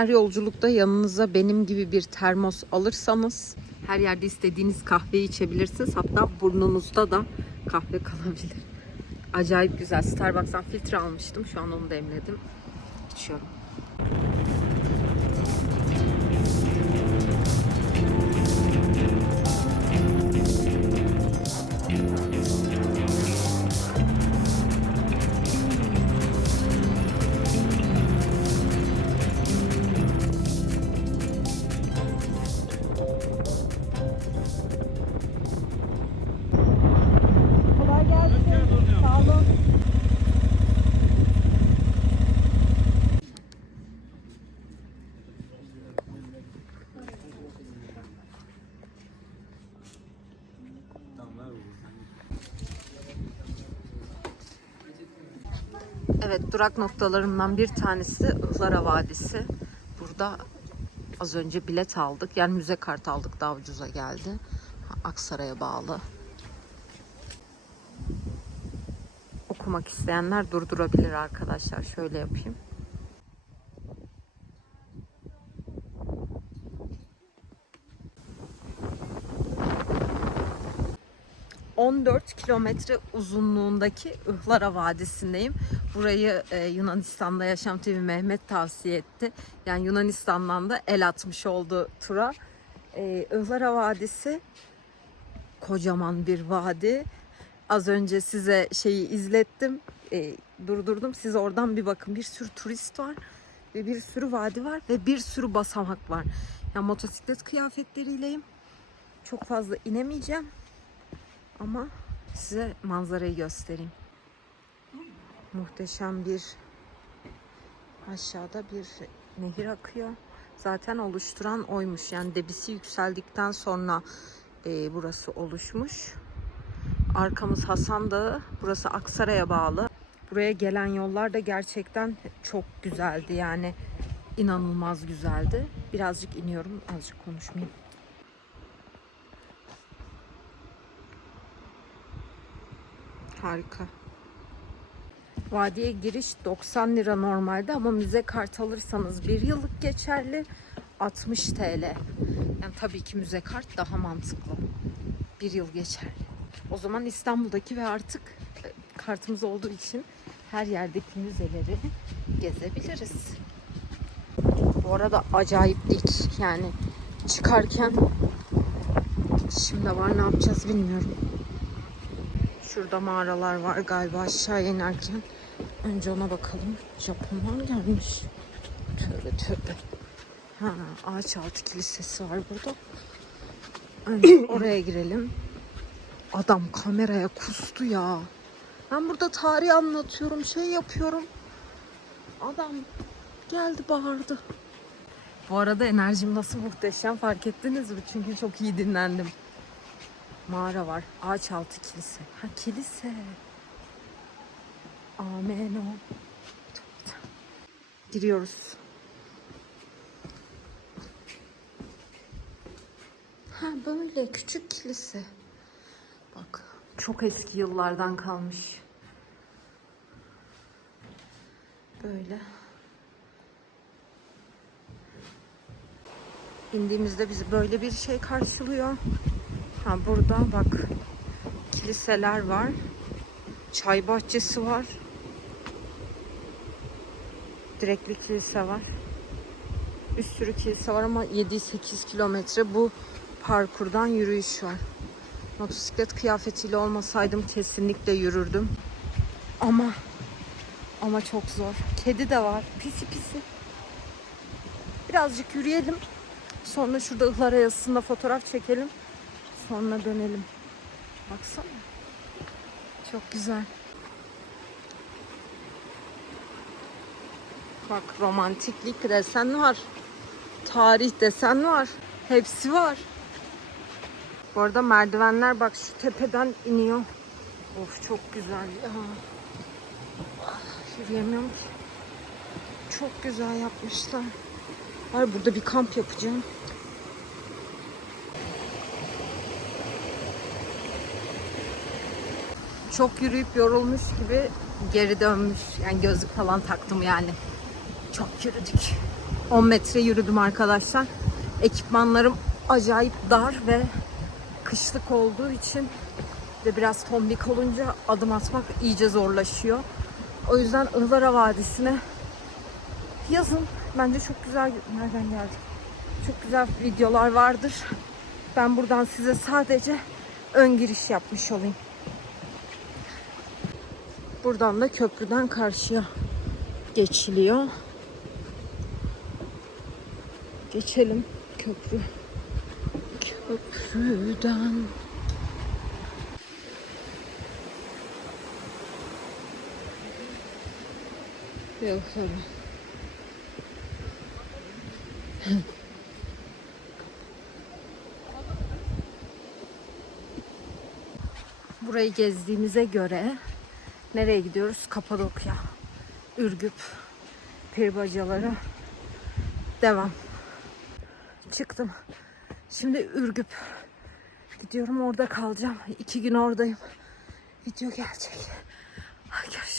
Her yolculukta yanınıza benim gibi bir termos alırsanız her yerde istediğiniz kahveyi içebilirsiniz. Hatta burnunuzda da kahve kalabilir. Acayip güzel. Starbucks'tan filtre almıştım. Şu an onu demledim. İçiyorum. Evet durak noktalarından bir tanesi Ihlara Vadisi. Burada az önce bilet aldık. Yani müze kart aldık daha ucuza geldi. Aksaray'a bağlı. Okumak isteyenler durdurabilir arkadaşlar. Şöyle yapayım. ...14 kilometre uzunluğundaki Ihlara Vadisi'ndeyim. Burayı e, Yunanistan'da Yaşam TV Mehmet tavsiye etti. Yani Yunanistan'dan da el atmış oldu tura. E, Ihlara Vadisi kocaman bir vadi. Az önce size şeyi izlettim, e, durdurdum. Siz oradan bir bakın. Bir sürü turist var ve bir sürü vadi var ve bir sürü basamak var. Yani motosiklet kıyafetleriyleyim. Çok fazla inemeyeceğim. Ama size manzarayı göstereyim. Muhteşem bir aşağıda bir nehir akıyor. Zaten oluşturan oymuş. Yani debisi yükseldikten sonra e, burası oluşmuş. Arkamız Hasan Dağı. Burası Aksaray'a bağlı. Buraya gelen yollar da gerçekten çok güzeldi. Yani inanılmaz güzeldi. Birazcık iniyorum. Azıcık konuşmayayım. Harika. Vadiye giriş 90 lira normalde ama müze kart alırsanız bir yıllık geçerli 60 TL. Yani tabii ki müze kart daha mantıklı. Bir yıl geçerli. O zaman İstanbul'daki ve artık e, kartımız olduğu için her yerdeki müzeleri gezebiliriz. Bu arada acayip dik yani çıkarken şimdi var ne yapacağız bilmiyorum. Şurada mağaralar var galiba aşağı inerken. Önce ona bakalım. Japonlar gelmiş. Tövbe tövbe. Ha, ağaç altı kilisesi var burada. Önce oraya girelim. Adam kameraya kustu ya. Ben burada tarih anlatıyorum, şey yapıyorum. Adam geldi bağırdı. Bu arada enerjim nasıl muhteşem fark ettiniz mi? Çünkü çok iyi dinlendim. Mağara var. Ağaç altı kilise. Ha kilise. Amen o. Giriyoruz. Ha böyle küçük kilise. Bak çok eski yıllardan kalmış. Böyle. İndiğimizde bizi böyle bir şey karşılıyor. Ha burada bak kiliseler var. Çay bahçesi var. Direkli kilise var. Bir sürü kilise var ama 7-8 kilometre bu parkurdan yürüyüş var. Motosiklet kıyafetiyle olmasaydım kesinlikle yürürdüm. Ama ama çok zor. Kedi de var. Pisi pisi. Birazcık yürüyelim. Sonra şurada ıhlar ayasında fotoğraf çekelim. Sonra dönelim. Baksana. Çok güzel. Bak romantiklik desen var. Tarih desen var. Hepsi var. Bu arada merdivenler bak şu tepeden iniyor. Of çok güzel ya. Yürüyemiyorum ki. Çok güzel yapmışlar. Var burada bir kamp yapacağım. Çok yürüyüp yorulmuş gibi geri dönmüş. Yani gözlük falan taktım yani. Çok yürüdük. 10 metre yürüdüm arkadaşlar. Ekipmanlarım acayip dar ve kışlık olduğu için de biraz tombik olunca adım atmak iyice zorlaşıyor. O yüzden Ihlara Vadisi'ne yazın bence çok güzel nereden geldi? Çok güzel videolar vardır. Ben buradan size sadece ön giriş yapmış olayım. Buradan da köprüden karşıya geçiliyor. Geçelim köprü. Köprüden. Yok tabii. Burayı gezdiğimize göre nereye gidiyoruz? Kapadokya, Ürgüp, Pirbacaları. Devam. Çıktım. Şimdi Ürgüp. Gidiyorum orada kalacağım. İki gün oradayım. Video gelecek. Görüşürüz.